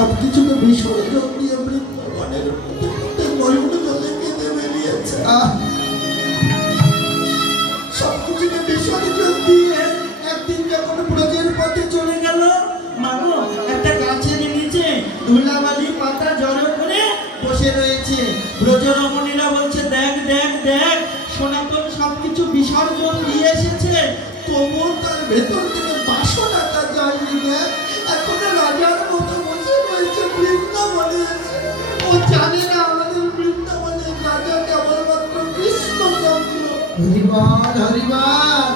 সবকিছুকে বিসর্জন দিয়ে জলে কেঁদে বেরিয়েছে! সবকিছুকে বিসর্জন দিয়ে একদিন যখন ব্রজের পথে চলে গেল একটা গাছের নিচে ধুলাবালি পাতা জড়ো করে বসে রয়েছে। ব্রজরমণীরা বলছে, দেখ দেখ দেখ, সনাতন সবকিছু বিসর্জন দিয়ে এসেছে। তবুও তার ভেতর থেকে বাসনাটা যায়নি দেখ রয়েছে বৃন্দাবনে। ও জানে না আমাদের বৃন্দাবনের রাজা কেবলমাত্র কৃষ্ণচন্দ্র হরিবার হরিবার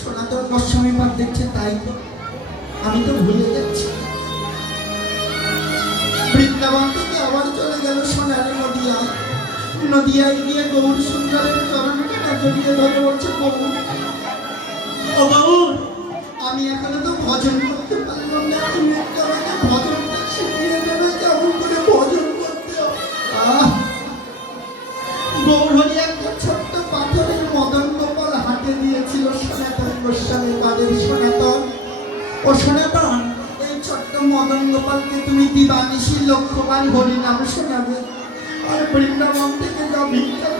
সনাতন গোস্বামী পাঠ দেখছে তাই তো। আমি তো ভুলে যাচ্ছি। বৃন্দাবন থেকে আবার চলে গেল সোনার নদিয়ায় নদিয়ায় গিয়ে গৌর সুন্দরের চরণকে না জড়িয়ে ধরে বলছে গৌর ও গৌর আমি এখনও তো ভজন করতে পারলাম না। তুমি একটু আমাকে এই ছোট্ট মদন গোপালকে তুমি দিবানিশি লক্ষ্যবান হরিনাম শোনাবে। আর বৃন্দাবন থেকে যা ভিক্ষা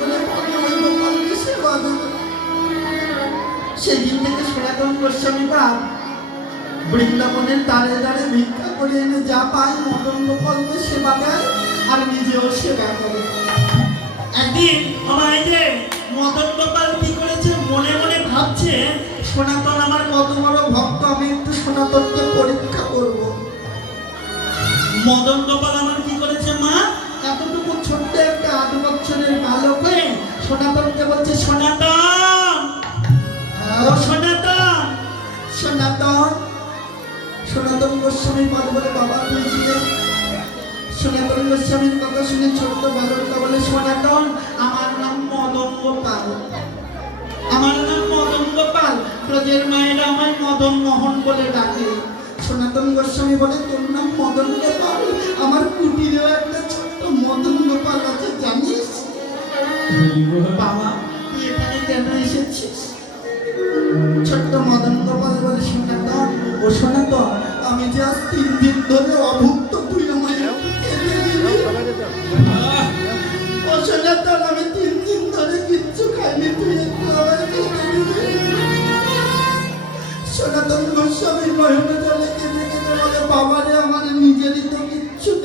বৃন্দাবনের দাঁড়ে দাঁড়ে ভিক্ষা করে এনে যা পায় মদন গোপালকে সেবা দেয় আর নিজেও সেবা করে। একদিন আমার মদন গোপাল কি করেছে, মনে মনে ভাবছে সনাতন আমার কত বড় ভক্ত আমি একটু সনাতনকে পরীক্ষা করব। মদন গোপাল আমার কি করেছে মা? এতটুকু ছোট্ট একটা আট বছরের বালক হয়ে সনাতনকে বলছে সনাতন! সনাতন! সনাতন! সনাতন গোস্বামী পদ বলে বাবা ছিলে সনাতন গোস্বামীর কথা শুনে ছোট্ট বালকটা বলে সনাতন আমার নাম মদন গোপাল। আমার নাম ব্রজের মায়েরা আমায় মদন মোহন বলে ডাকে। সনাতন গোস্বামী বলে, তোর নাম মদন গোপাল। আমার কুটিরেও একটা ছোট্ট মদন গোপাল আছে, জানিস? বাবা, তুই এখানে কেন এসেছিস? ছোট্ট মদন গোপাল বলে সনাতন ও সনাতন আমি যে আজ তিন দিন ধরে অভুক্ত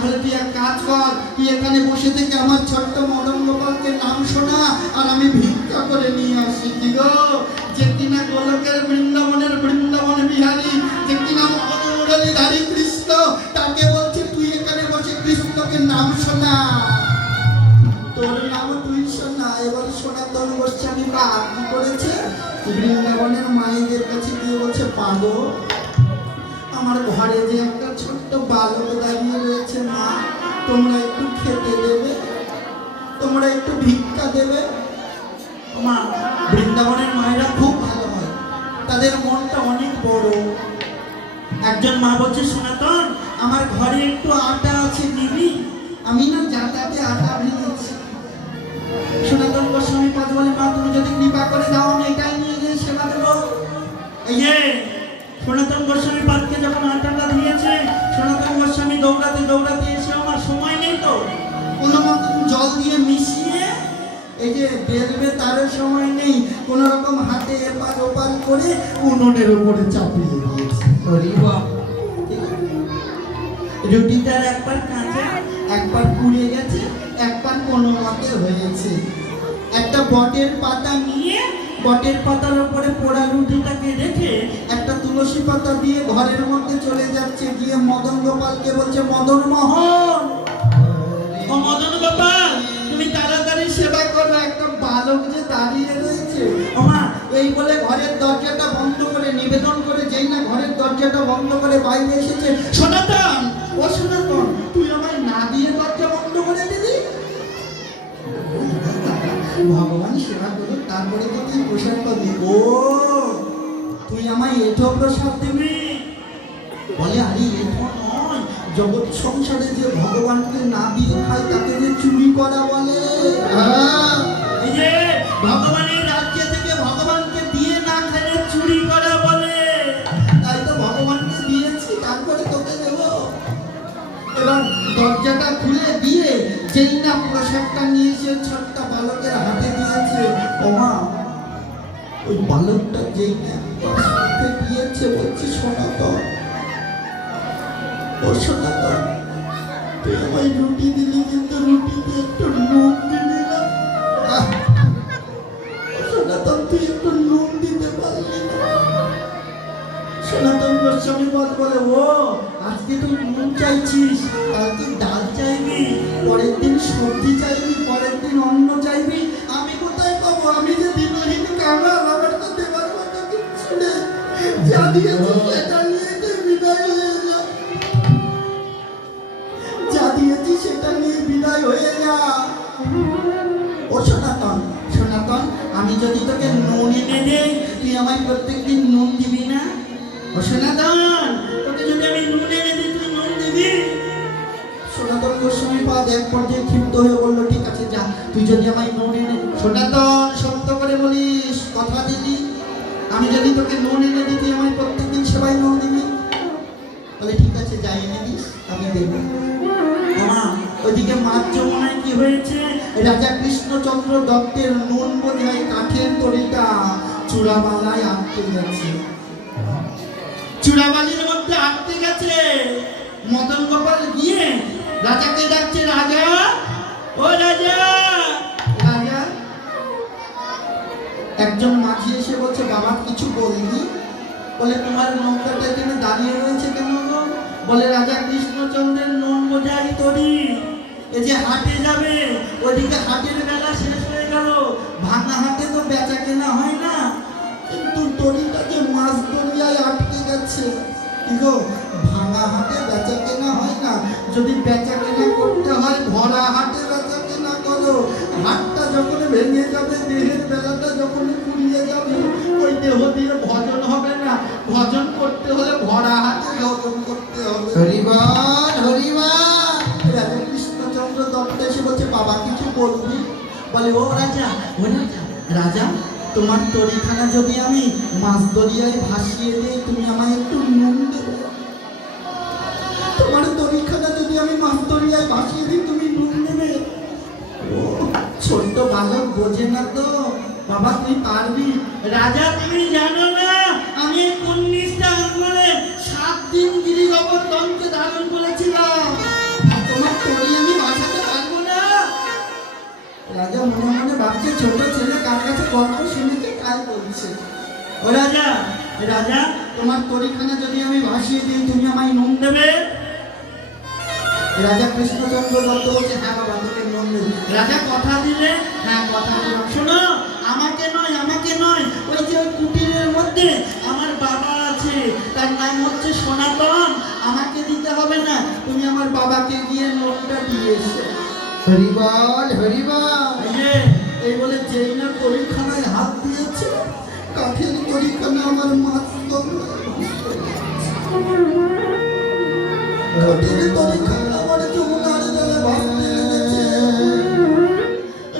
তাহলে তুই এক কাজ কর, তুই এখানে বসে থেকে আমার ছোট্ট মদন গোপালকে নাম শোনা, আর আমি ভিক্ষা করে নিয়ে আসি। কি গো? যে কিনা গোলকের বৃন্দাবনের বৃন্দাবন বিহারী, যে কিনা মদনমুরলীধারী কৃষ্ণ তাকে বলছে তুই এখানে বসে কৃষ্ণকে নাম শোনা। তোর নাম তুই শোনা, এবার সনাতন গোস্বামী বা কি করেছে? বৃন্দাবনের মায়েদের কাছে গিয়ে বলছে পাগো আমার ঘরে যে একটা ছোট্ট বালক দাঁড়িয়ে রয়েছে মা, তোমরা একটু খেতে দেবে, তোমরা একটু ভিক্ষা দেবে। মা, বৃন্দাবনের মায়েরা খুব ভালো হয়, তাদের মনটা অনেক বড়। একজন মা বলছে, সনাতন, আমার ঘরে একটু আটা আছে দিবি? আমি না জাটাতে আটা ভেঙেছি সনাতন গোস্বামী পাদ বলে, মা, তুমি যদি কৃপা করে দাও, আমি এটাই নিয়ে গিয়ে সেবা দেবো। সনাতন গোস্বামী পাদকে বেলবে তারও সময় নেই। কোন রকম হাতে এপার ওপার করে উনুনের উপরে চাপিয়ে দিয়েছে। রুটিটার একবার কাঁচা একবার পুড়ে গেছে একবার কোনো মতে হয়েছে। একটা বটের পাতা নিয়ে বটের পাতার উপরে পোড়া রুটিটাকে রেখে একটা তুলসী পাতা দিয়ে ঘরের মধ্যে চলে যাচ্ছে। গিয়ে মদন গোপালকে বলছে মদন মোহন দাঁড়িয়ে রয়েছে। এই বলে ঘরের দরজাটা বন্ধ করে নিবেদন করে যেই না ঘরের দরজাটা বন্ধ করে বাইরে এসেছে। সনাতন ও সনাতন তুই আমায় না দিয়ে দরজা বন্ধ করে দিলি? ভগবান সেবা করো তারপরে তো তুই প্রসাদ পাবি। ও তুই আমায় এঠো প্রসাদ দিবি? বলে আরে এঠো নয়। জগৎ সংসারে যে ভগবানকে না দিয়ে খায় তাকে যে চুরি করা বলে? হ্যাঁ, দরজাটা খুলে দিয়ে যেই না প্রসাদটা নিয়ে এসে বালকের হাতে দিয়েছে, ওমা, ওই বালকটা যেই না দিয়েছে বলছে সনাতন ও সনাতন তুই আমায় রুটি দিলি কিন্তু রুটিতে একটু নুন দিলি না। সনাতন তুই একটু নুন দিতে পারলি না। সনাতন গোস্বামী বল বলে, ও আজকে তুই নুন চাইছিস কালকে ডাল চাইবি পরের দিন সবজি চাইবি। আছে যাই এনে আমি দেবো ওদিকে কি হয়েছে? রাজা কৃষ্ণচন্দ্র দত্তের নুন বোঝাই কাঠের তরিটা চূড়াবালায় আটকে গেছে। চূড়াবালির মধ্যে আটকে গেছে। মদন গোপাল গিয়ে রাজাকে ডাকছে, রাজা, ও রাজা রাজা। একজন মাঝি এসে বলছে, বাবা, কিছু বলনি বলে, তোমার নৌকাটা এখানে দাঁড়িয়ে রয়েছে কেন বলে, রাজা কৃষ্ণচন্দ্রের নুন বোঝাই তরি। এই যে হাটে যাবে, ওদিকে হাটের বেলা শেষ হয়ে গেল। ভাঙা হাটে তো বেচা কেনা হয় না। কিন্তু তরিটা যে মাছ দরিয়ায় আটকে গেছে। গো, ভাঙা হাটে বেচা কেনা হয় না? যদি বেচা কেনা করতে হয়, ভরা হাটে বেচা কেনা করো। হাটটা যখন ভেঙে যাবে, দেহের বেলাটা যখন ফুরিয়ে যাবে, ওই দেহ দিয়ে ভজন হবে না। ভজন করতে হলে ভরা হাটে ভজন বাবা কিছু বলবি? বলে, ও রাজা ও রাজা রাজা, তোমার তরিখানা যদি আমি মাছ দরিয়ায় ভাসিয়ে দিই, তুমি আমায় একটু নুন দেবে? তোমার তরিখানা যদি আমি মাছ দরিয়ায় ভাসিয়ে দিই, তুমি নুন দেবে? ও, ছোট্ট বালক বোঝে না তো। বাবা, তুই পারবি? রাজা, তুমি জানো না, আমি উনিশটা আঙ্গুলে সাত দিন গিরি গোবর্ধনকে ধারণ করেছিলাম। রাজা মনে মনে ভাবছে, ছোট ছেলে কার কাছে গল্প শুনেছে, তাই বলছে। ও রাজা রাজা, তোমার তরিখানা যদি আমি ভাসিয়ে দিই, তুমি আমায় নুন দেবে? রাজা কৃষ্ণচন্দ্র দত্ত বলছে হ্যাঁ বাবা, তোকে নুন দেবে। রাজা কথা দিলে হ্যাঁ কথা দিলাম। শোনো, আমাকে নয় আমাকে নয়, ওই যে ওই কুটিরের মধ্যে আমার বাবা আছে, তার নাম হচ্ছে সনাতন। আমাকে দিতে হবে না, তুমি আমার বাবাকে গিয়ে নোটটা দিয়ে এসো। হরিবল হরিবল। এই যে, এই বলে যেই না পরীক্ষানায় হাত দিয়েছে কাঠের পরীক্ষানা আমার মাছ কাঠের পরীক্ষানা আমার যমুনার জলে ভাসতে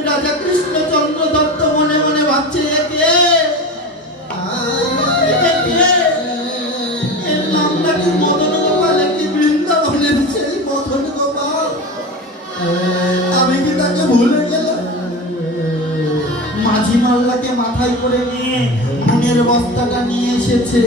রাজা কৃষ্ণচন্দ্র দত্ত মনে মনে ভাবছে এ কে? এর নাম নাকি আমি ভুল হয়ে গেলাম মাঝি মাল্লাকে মাথায় করে নিয়ে খুনের বস্তাটা নিয়ে এসেছে।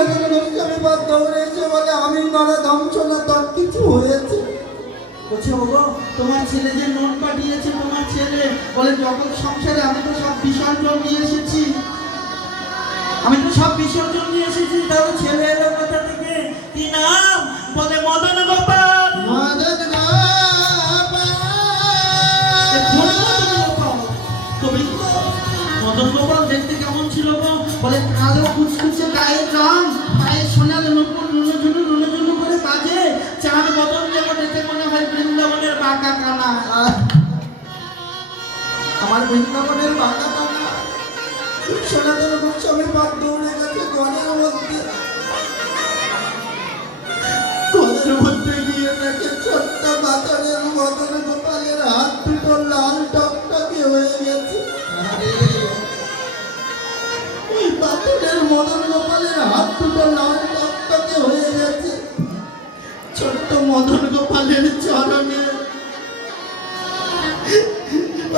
সনাতন গোস্বামী দৌড়ে এসে বলে আমি নরাধম সনাতন কিছু হয়েছে বলছে ওগো তোমার ছেলে যে নোট পাঠিয়েছে তোমার ছেলে বলে জগৎ সংসারে আমি তো সব বিসর্জন নিয়ে এসেছি। আমি তো সব বিসর্জন নিয়ে এসেছি তাহলে ছেলে এলো কোথা থেকে? কি নাম? বলে মদন গোপাল। মদন গোপাল। মদন গোপাল? মদন গোপাল দেখতে কেমন বলে কালো কুচকুচে গায়ের রং পায়ে সোনার নুপুর নুনো ঝুনু নুনো ঝুনু করে বাজে। চাঁদ বদন যেমন দেখে মনে হয় বৃন্দাবনের বাঁকা কানা। আমার বৃন্দাবনের বাঁকা কানা। সনাতন গোস্বামী পাক দৌড়ে গেছে ঘরের মধ্যে। ঘরের মধ্যে গিয়ে দেখে ছোট্ট বাতরের মদন গোপালের হাত দুটো লাল বাতরের মদন গোপালের হাত দুটো লাল হয়ে গেছে। ছোট্ট মদন গোপালের চরণে।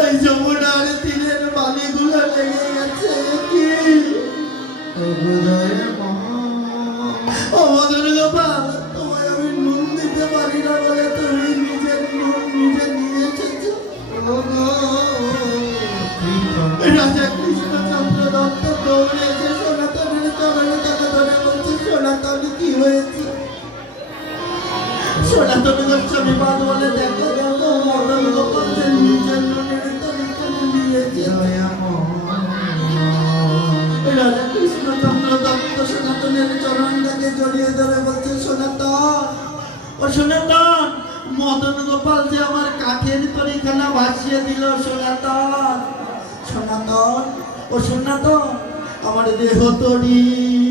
ওই যমুনার তীরের বালিগুলো লেগে গেছে। কি? মদন গোপাল যে আমার কাঠের তরিখানা ভাসিয়ে দিল, সনাতন। সনাতন? ও সনাতন? আমার দেহ তরি।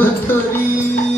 আমার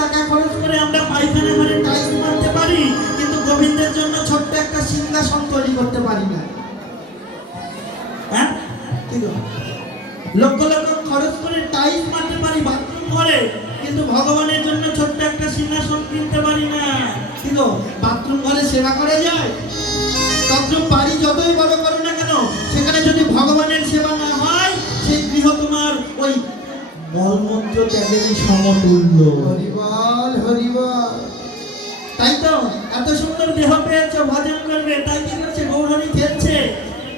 টাকা খরচ করে আমরা পায়খানা ঘরে টাইলস মারতে পারি, কিন্তু গোবিন্দের জন্য ছোট্ট একটা সিংহাসন তৈরি করতে পারি না। হ্যাঁ? লক্ষ লক্ষ খরচ করে টাইলস মারতে পারি, বাথরুম করে কিন্তু ভগবানের জন্য ছোট্ট একটা সিংহাসন কিনতে পারি না। কি গো? বাথরুম ঘরে সেবা করে যায়? বাথরুম বাড়ি যতই বড় মলমূত্র ত্যাগেরই সমতুল্য। হরিবল হরিবল। তাই তো এত সুন্দর দেহ পেয়েছে ভজন করবে তাই কি করছে? গৌরী খেলছে।